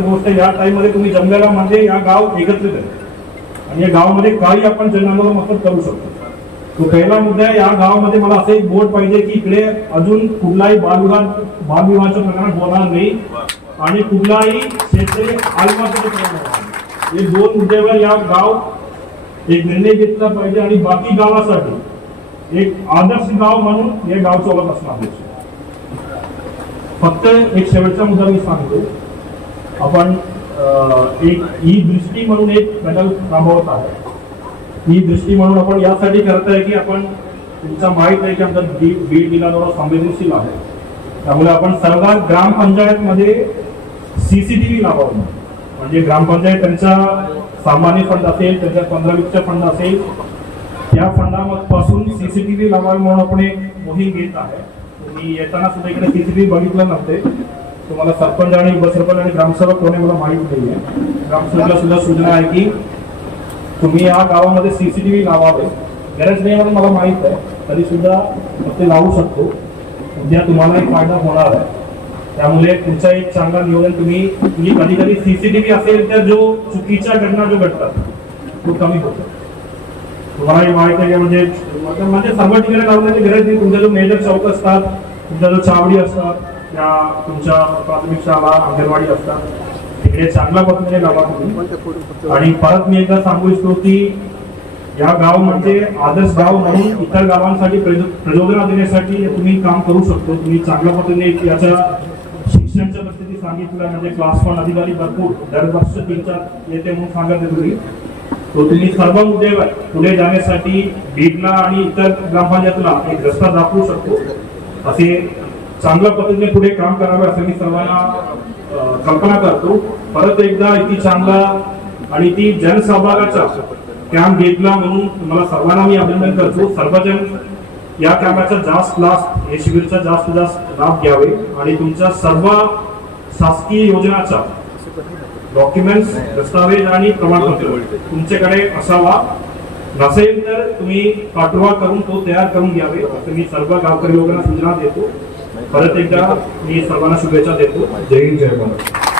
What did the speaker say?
गोष्ट या टाईममध्ये तुम्ही जमलेला म्हणजे या गाव एकत्रित आहे. आणि या गावामध्ये काही आपण जनआंदोलन मफत करू शकतो. तो पहिला मुद्दा आहे, या गावामध्ये मला असं एक बोर्ड पाहिजे की इकडे अजून कुठलाही बालविवाह बालविवाहाच्या प्रकरण होणार नाही. आणि कुठलाही शेतकरी आत्महत्येचे प्रकरण हे दोन मुद्द्यावर या गाव एक निर्णय घेतला पाहिजे. आणि बाकी गावासाठी एक आदर्श गाव म्हणून हे गाव चालत असणार फक्त एक शेवटचा मुद्दा मी सांगतो. आपण एक ही दृष्टी म्हणून एक बदल राबवत आहे ही दृष्टी म्हणून आपण यासाठी करताय की आपण तुमचा माहीत आहे की आमचा बीड बीड जिल्हा थोडा संवेदनशील आहे. त्यामुळे आपण सर्व ग्रामपंचायतमध्ये सी सी टी व्ही लावावं म्हणजे ग्रामपंचायत त्यांचा सामान्य फंड असेल त्यांच्या पंधरा वीसचा फंड असेल त्या फंडापासून व्ही लाबावं म्हणून आपण एक मोहीम घेत आहे. मी येताना सुद्धा इकडे सीसीटीव्ही बघितलं नव्हते. तुम्हाला सरपंच आणि उपसरपंच आणि ग्रामसेवक कोणी मला माहीत नाही आहे. ग्रामसेवकला सुद्धा सूचना आहे की तुम्ही या गावामध्ये सीसीटीव्ही लावावे. गरज नाही म्हणून मला माहीत आहे. तरी सुद्धा ते लावू शकतो. उद्या तुम्हाला एक फायदा होणार आहे. त्यामुळे तुमचा एक चांगला नियोजन तुम्ही म्हणजे कधी कधी सीसीटीव्ही असेल तर जो चुकीच्या घटना जो घडतात तो कमी होतो. तुम्हाला माहीत आहे म्हणजे म्हणजे सर्व ठिकाणी लावण्याची गरज नाही. तुमचा जो मेजर चौक असतात तुमच्या जो चावडी असतात या तुमच्या प्राथमिक शाळा अंगणवाडी असतात. तिकडे चांगल्या पद्धतीने लावा तुम्ही. आणि परत मी एकदा सांगू इच्छितो की या गाव म्हणजे आदर्श गाव म्हणून इतर गावांसाठी प्रचोदना देण्यासाठी तुम्ही काम करू शकतो. तुम्ही चांगल्या पद्धतीने याच्या शिक्षणच्या पद्धती सांगितलं म्हणजे क्लास वन अधिकारी भरपूर दरवर्ष तीन चार येते म्हणून सांगत आहे तुम्ही. तो तुम्ही सर्व मुद्दे पुढे जाण्यासाठी बीडला आणि इतर ग्रामपंचायतला एक रस्ता दाखवू शकतो. असे चांगल्या पद्धतीने पुढे काम करावे असं मी सर्वांना कल्पना करतो. परत एकदा इथे चांगला आणि ती जनसहभागाचा कॅम्प घेतला म्हणून तुम्हाला सर्वांना मी अभिनंदन करतो. सर्वजण या कॅम्पाचा जास्त लाभ हे शिबिरचा जास्त जास्त लाभ घ्यावे आणि तुमच्या सर्व शासकीय योजनाचा डॉक्युमेंट्स दस्तावेज आणि प्रमाणपत्र तुमच्याकडे असावा. नसेल तर तुम्ही पाठवा करून तो तयार करून घ्यावे. असं मी सर्व गावकरी लोकांना सूचना देतो. परत एकदा मी सर्वांना शुभेच्छा देतो. जय हिंद जय भारत.